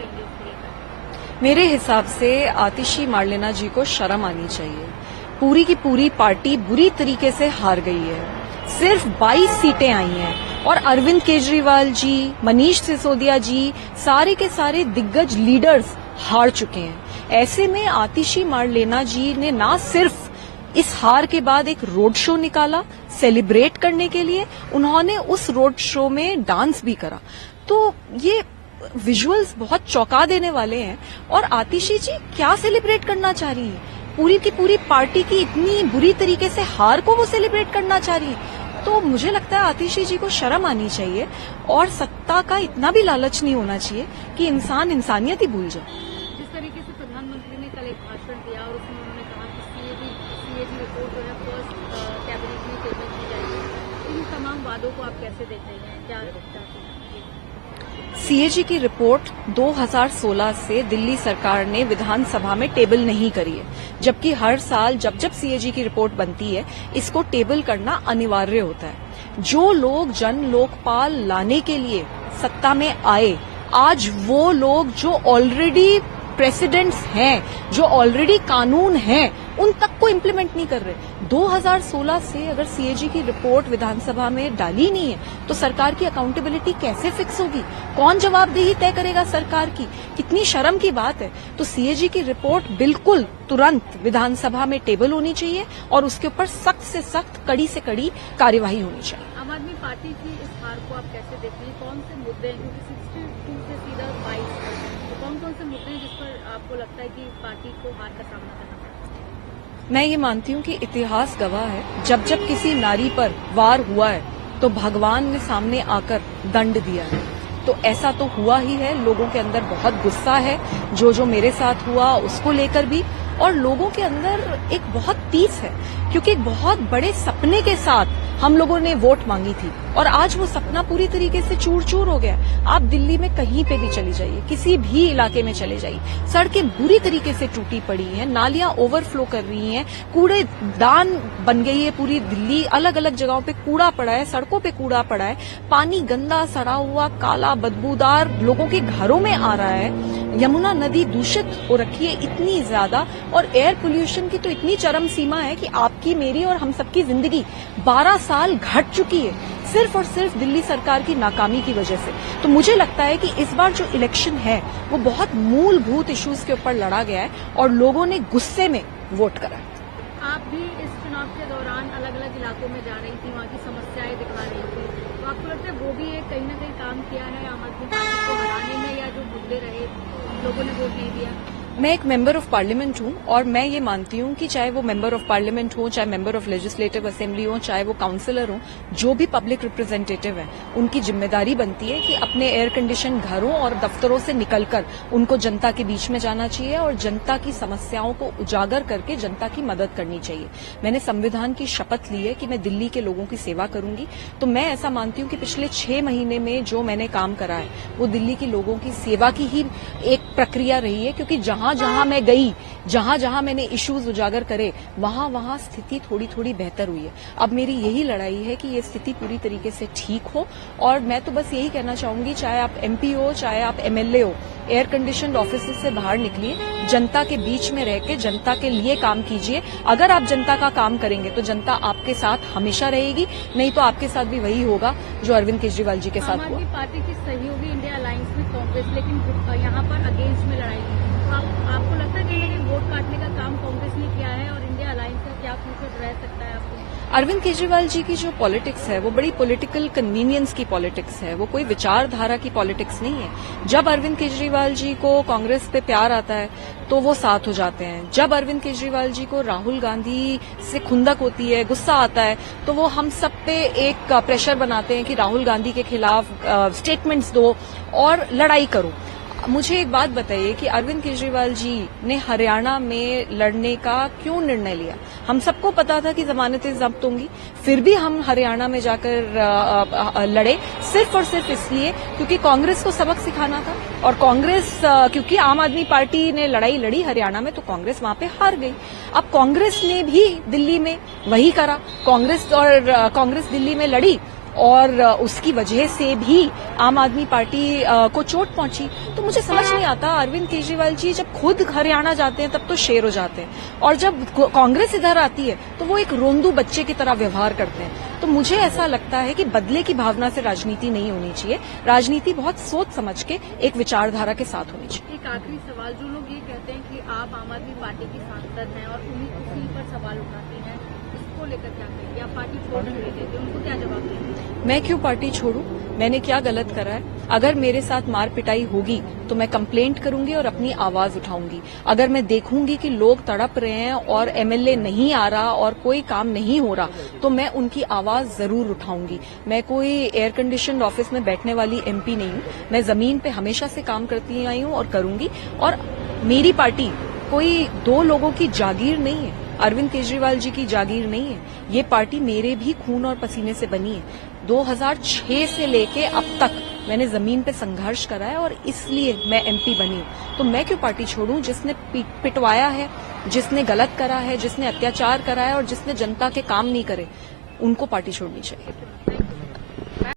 कहेंगे उसके लिए? मेरे हिसाब से आतिशी मार्लेना जी को शर्म आनी चाहिए। पूरी की पूरी पार्टी बुरी तरीके से हार गई है। सिर्फ 22 सीटें आई हैं और अरविंद केजरीवाल जी, मनीष सिसोदिया जी, सारे के सारे दिग्गज लीडर्स हार चुके हैं। ऐसे में आतिशी मार्लेना जी ने ना सिर्फ इस हार के बाद एक रोड शो निकाला सेलिब्रेट करने के लिए, उन्होंने उस रोड शो में डांस भी करा। तो ये विजुअल्स बहुत चौंका देने वाले हैं। और आतिशी जी क्या सेलिब्रेट करना चाह रही है? पूरी की पूरी पार्टी की इतनी बुरी तरीके से हार को वो सेलिब्रेट करना चाह रही है। तो मुझे लगता है आतिशी जी को शर्म आनी चाहिए और सत्ता का इतना भी लालच नहीं होना चाहिए कि इंसान इंसानियत ही भूल जाए। जिस तरीके से प्रधानमंत्री ने कल एक भाषण दिया और उसमें उन्होंने कहा कि सीएजी रिपोर्ट जो है फर्स्ट कैबिनेट में टेबल की जाएगी, इन तमाम वादों को आप कैसे देख रहे हैं? क्या चाहते हैं? सीएजी की रिपोर्ट 2016 से दिल्ली सरकार ने विधानसभा में टेबल नहीं करी है, जबकि हर साल जब जब सीएजी की रिपोर्ट बनती है इसको टेबल करना अनिवार्य होता है। जो लोग जन लोकपाल लाने के लिए सत्ता में आए, आज वो लोग जो ऑलरेडी प्रेसिडेंट्स हैं, जो ऑलरेडी कानून हैं, उन तक को इम्प्लीमेंट नहीं कर रहे। 2016 से अगर सीएजी की रिपोर्ट विधानसभा में डाली नहीं है तो सरकार की अकाउंटेबिलिटी कैसे फिक्स होगी? कौन जवाबदेही तय करेगा सरकार की? कितनी शर्म की बात है। तो सीएजी की रिपोर्ट बिल्कुल तुरंत विधानसभा में टेबल होनी चाहिए और उसके ऊपर सख्त से सख्त, कड़ी से कड़ी कार्यवाही होनी चाहिए। आम आदमी पार्टी की इस हार को आप कैसे देखते हैं? कौन से मुद्दे हैं, क्योंकि 62 से सीधा 22 तो कौन कौन से मुद्दे हैं जिस पर आपको लगता है कि पार्टी को हार का सामना करना पड़ा? मैं ये मानती हूँ कि इतिहास गवाह है, जब जब किसी नारी पर वार हुआ है तो भगवान ने सामने आकर दंड दिया है। तो ऐसा तो हुआ ही है। लोगों के अंदर बहुत गुस्सा है, जो मेरे साथ हुआ उसको लेकर भी, और लोगों के अंदर एक बहुत पीस है, क्योंकि एक बहुत बड़े सपने के साथ हम लोगों ने वोट मांगी थी और आज वो सपना पूरी तरीके से चूर चूर हो गया। आप दिल्ली में कहीं पे भी चली जाइए, किसी भी इलाके में चले जाइए, सड़कें बुरी तरीके से टूटी पड़ी हैं, नालियां ओवरफ्लो कर रही हैं, कूड़ेदान बन गई है पूरी दिल्ली। अलग अलग जगहों पे कूड़ा पड़ा है, सड़कों पे कूड़ा पड़ा है, पानी गंदा, सड़ा हुआ, काला, बदबूदार लोगों के घरों में आ रहा है। यमुना नदी दूषित हो रखी है इतनी ज्यादा, और एयर पोल्यूशन की तो इतनी चरम सीमा है कि आपकी, मेरी और हम सबकी जिंदगी 12 साल घट चुकी है सिर्फ और सिर्फ दिल्ली सरकार की नाकामी की वजह से। तो मुझे लगता है कि इस बार जो इलेक्शन है वो बहुत मूलभूत इश्यूज के ऊपर लड़ा गया है और लोगों ने गुस्से में वोट करा है। आप भी इस चुनाव के दौरान अलग अलग इलाकों में जा रही थी, वहाँ की समस्याएं दिखा रही थी, तो आपको लगता है वो भी एक कहीं न कहीं काम किया है आम आदमी पार्टी को हराने में, या जो मुद्दे रहे लोगों ने वोट नहीं दिया? मैं एक मेंबर ऑफ पार्लियामेंट हूं और मैं ये मानती हूं कि चाहे वो मेंबर ऑफ पार्लियामेंट हो, चाहे मेंबर ऑफ लेजिस्लेटिव असेंबली हो, चाहे वो काउंसिलर हो, जो भी पब्लिक रिप्रेजेंटेटिव है, उनकी जिम्मेदारी बनती है कि अपने एयर कंडीशन घरों और दफ्तरों से निकलकर उनको जनता के बीच में जाना चाहिए और जनता की समस्याओं को उजागर करके जनता की मदद करनी चाहिए। मैंने संविधान की शपथ ली है कि मैं दिल्ली के लोगों की सेवा करूंगी। तो मैं ऐसा मानती हूं कि पिछले 6 महीने में जो मैंने काम करा है वो दिल्ली के लोगों की सेवा की ही एक प्रक्रिया रही है, क्योंकि जहां जहां मैं गई, जहां जहां मैंने इश्यूज उजागर करे, वहां वहां स्थिति थोड़ी थोड़ी बेहतर हुई है। अब मेरी यही लड़ाई है कि ये स्थिति पूरी तरीके से ठीक हो, और मैं तो बस यही कहना चाहूंगी, चाहे आप एमपी हो, चाहे आप एमएलए हो, एयर कंडीशनड ऑफिस से बाहर निकलिए, जनता के बीच में रह के जनता के लिए काम कीजिए। अगर आप जनता का काम करेंगे तो जनता आपके साथ हमेशा रहेगी, नहीं तो आपके साथ भी वही होगा जो अरविंद केजरीवाल जी के साथ हुआ। आम आदमी पार्टी की सहयोगी इंडिया अलायंस में कांग्रेस, लेकिन यहाँ पर अगेंस्ट में लड़ाई है। तो आपको लगता है कि वोट काटने का काम कांग्रेस ने किया है और इंडिया अलायंस का क्या फ्यूचर रह सकता है आपको? अरविंद केजरीवाल जी की जो पॉलिटिक्स है वो बड़ी पॉलिटिकल कन्वीनियंस की पॉलिटिक्स है, वो कोई विचारधारा की पॉलिटिक्स नहीं है। जब अरविंद केजरीवाल जी को कांग्रेस पे प्यार आता है तो वो साथ हो जाते हैं। जब अरविंद केजरीवाल जी को राहुल गांधी से खुंदक होती है, गुस्सा आता है, तो वो हम सब पे एक प्रेशर बनाते हैं कि राहुल गांधी के खिलाफ स्टेटमेंट्स दो और लड़ाई करो। मुझे एक बात बताइए कि अरविंद केजरीवाल जी ने हरियाणा में लड़ने का क्यों निर्णय लिया? हम सबको पता था कि जमानतें जब्त होंगी, फिर भी हम हरियाणा में जाकर लड़े सिर्फ और सिर्फ इसलिए क्योंकि कांग्रेस को सबक सिखाना था। और कांग्रेस, क्योंकि आम आदमी पार्टी ने लड़ाई लड़ी हरियाणा में, तो कांग्रेस वहां पे हार गई। अब कांग्रेस ने भी दिल्ली में वही करा। कांग्रेस दिल्ली में लड़ी और उसकी वजह से भी आम आदमी पार्टी को चोट पहुंची। तो मुझे समझ नहीं आता, अरविंद केजरीवाल जी जब खुद हरियाणा जाते हैं तब तो शेर हो जाते हैं, और जब कांग्रेस इधर आती है तो वो एक रोंदू बच्चे की तरह व्यवहार करते हैं। तो मुझे ऐसा लगता है कि बदले की भावना से राजनीति नहीं होनी चाहिए, राजनीति बहुत सोच समझ के एक विचारधारा के साथ होनी चाहिए। एक आखिरी सवाल, जो लोग ये कहते हैं कि आप आम आदमी पार्टी की सांसद हैं और उसी पर सवाल उठाती हैं, इसको लेकर क्या कहेंगे? आप पार्टी छोड़ नहीं देते, उनको क्या जवाब देंगे? मैं क्यों पार्टी छोड़ूं? मैंने क्या गलत करा है? अगर मेरे साथ मार पिटाई होगी तो मैं कंप्लेंट करूंगी और अपनी आवाज उठाऊंगी। अगर मैं देखूंगी कि लोग तड़प रहे हैं और एमएलए नहीं आ रहा और कोई काम नहीं हो रहा, तो मैं उनकी आवाज जरूर उठाऊंगी। मैं कोई एयर कंडीशन ऑफिस में बैठने वाली एमपी नहीं हूं, मैं जमीन पे हमेशा से काम करती आई हूं और करूंगी। और मेरी पार्टी कोई दो लोगों की जागीर नहीं है, अरविंद केजरीवाल जी की जागीर नहीं है। ये पार्टी मेरे भी खून और पसीने से बनी है। 2006 से लेके अब तक मैंने जमीन पे संघर्ष करा है और इसलिए मैं एमपी बनी हूं। तो मैं क्यों पार्टी छोड़ूं? जिसने पिटवाया है, जिसने गलत करा है, जिसने अत्याचार करा है और जिसने जनता के काम नहीं करे, उनको पार्टी छोड़नी चाहिए।